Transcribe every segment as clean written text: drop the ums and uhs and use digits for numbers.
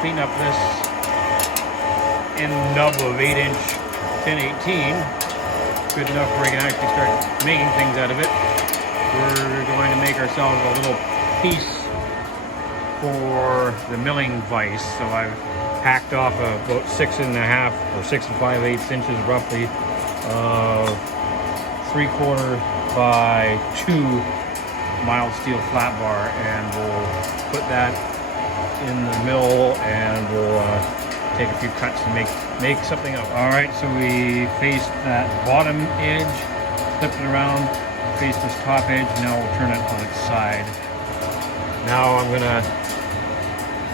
clean up this end nub of 8-inch 1018. Good enough where we can actually start making things out of it. We're going to make ourselves a little piece for the milling vise. So I've hacked off about 6.5 or 6 5/8 inches roughly of 3/4 by 2 mild steel flat bar, and we'll put that in the mill and we'll take a few cuts and make something up. All right, so we faced that bottom edge, flipped it around, faced this top edge. Now we'll turn it on its side. Now I'm gonna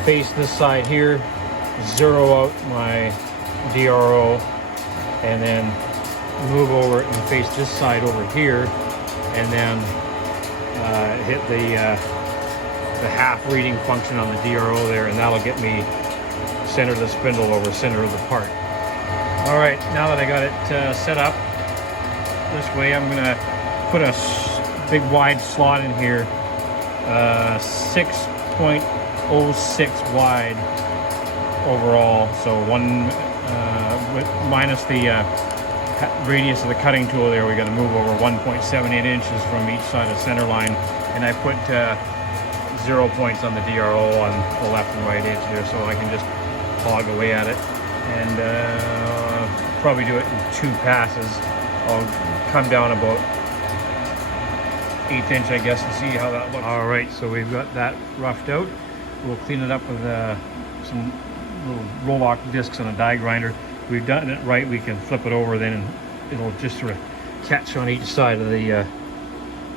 face this side here, zero out my DRO, and then move over and face this side over here, and then hit the half reading function on the DRO there, and that'll get me center of the spindle over center of the part. All right, now that I got it set up this way, I'm gonna put a big wide slot in here, 6.06 wide overall. So minus the radius of the cutting tool there, we got to move over 1.78 inches from each side of the center line, and I put 0 points on the DRO on the left and right edge there, so I can just hog away at it, and probably do it in 2 passes. I'll come down about 1/8 inch, I guess, and see how that looks. All right, so we've got that roughed out. We'll clean it up with some little roll-lock discs on a die grinder. We've done it right, we can flip it over then, and it'll just sort of catch on each side of the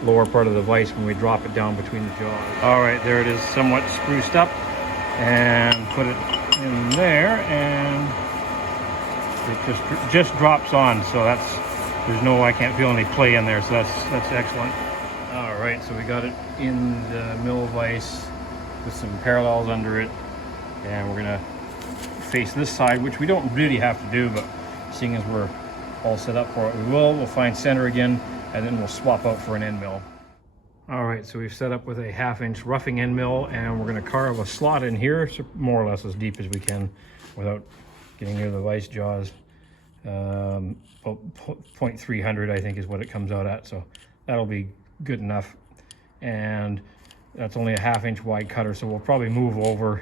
lower part of the vise when we drop it down between the jaws. All right, there it is, somewhat spruced up, and put it in there, and it just drops on. So I can't feel any play in there, so that's excellent. All right, so we got it in the mill vise with some parallels under it, and we're gonna face this side, which we don't really have to do, but seeing as we're all set up for it, we'll find center again, and then we'll swap out for an end mill. All right, so we've set up with a 1/2 inch roughing end mill, and we're going to carve a slot in here, so more or less as deep as we can without getting near the vise jaws. About 0.300 I think is what it comes out at, so that'll be good enough. And that's only a 1/2 inch wide cutter, so we'll probably move over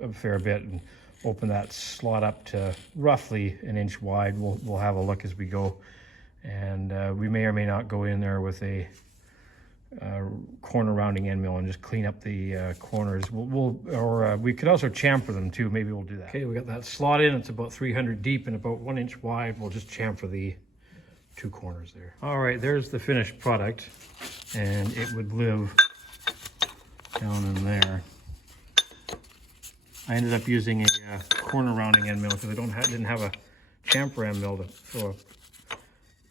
a fair bit and open that slot up to roughly 1 inch wide. We'll have a look as we go, and we may or may not go in there with a corner rounding end mill and just clean up the corners. We could also chamfer them too. Maybe we'll do that. Okay, we got that slot in. It's about 300 deep and about 1 inch wide. We'll just chamfer the 2 corners there. All right, there's the finished product, and it would live down in there. I ended up using a corner rounding end mill because I didn't have a chamfer end mill to throw a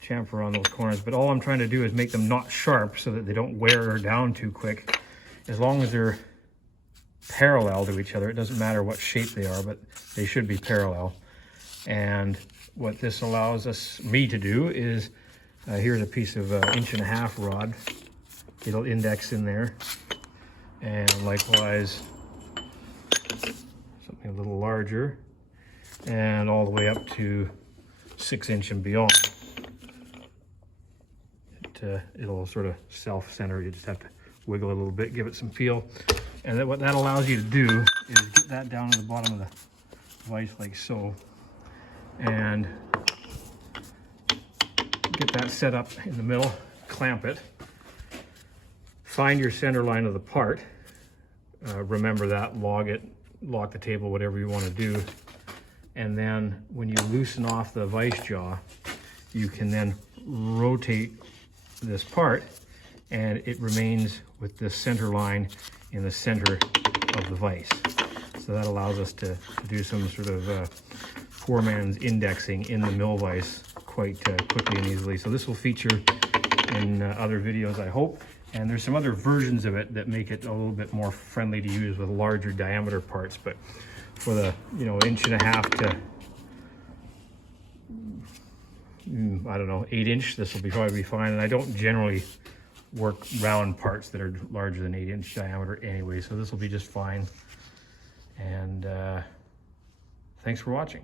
chamfer on those corners. But all I'm trying to do is make them not sharp so that they don't wear down too quick. As long as they're parallel to each other, it doesn't matter what shape they are, but they should be parallel. And what this allows me to do is, here's a piece of 1.5 inch rod. It'll index in there, and likewise something a little larger, and all the way up to 6 inch and beyond. It'll sort of self-center. You just have to wiggle it a little bit, give it some feel, and then what that allows you to do is get that down to the bottom of the vise like so, and get that set up in the middle, clamp it, find your center line of the part, remember that, log it, lock the table, whatever you want to do, and then when you loosen off the vise jaw, you can then rotate this part, and it remains with the center line in the center of the vise. So that allows us to do some sort of foreman's indexing in the mill vise quite quickly and easily. So this will feature in other videos, I hope. And there's some other versions of it that make it a little bit more friendly to use with larger diameter parts. But for the 1.5 inch to, I don't know, 8 inch, this will probably be fine. And I don't generally work round parts that are larger than 8 inch diameter anyway, so this will be just fine. And thanks for watching.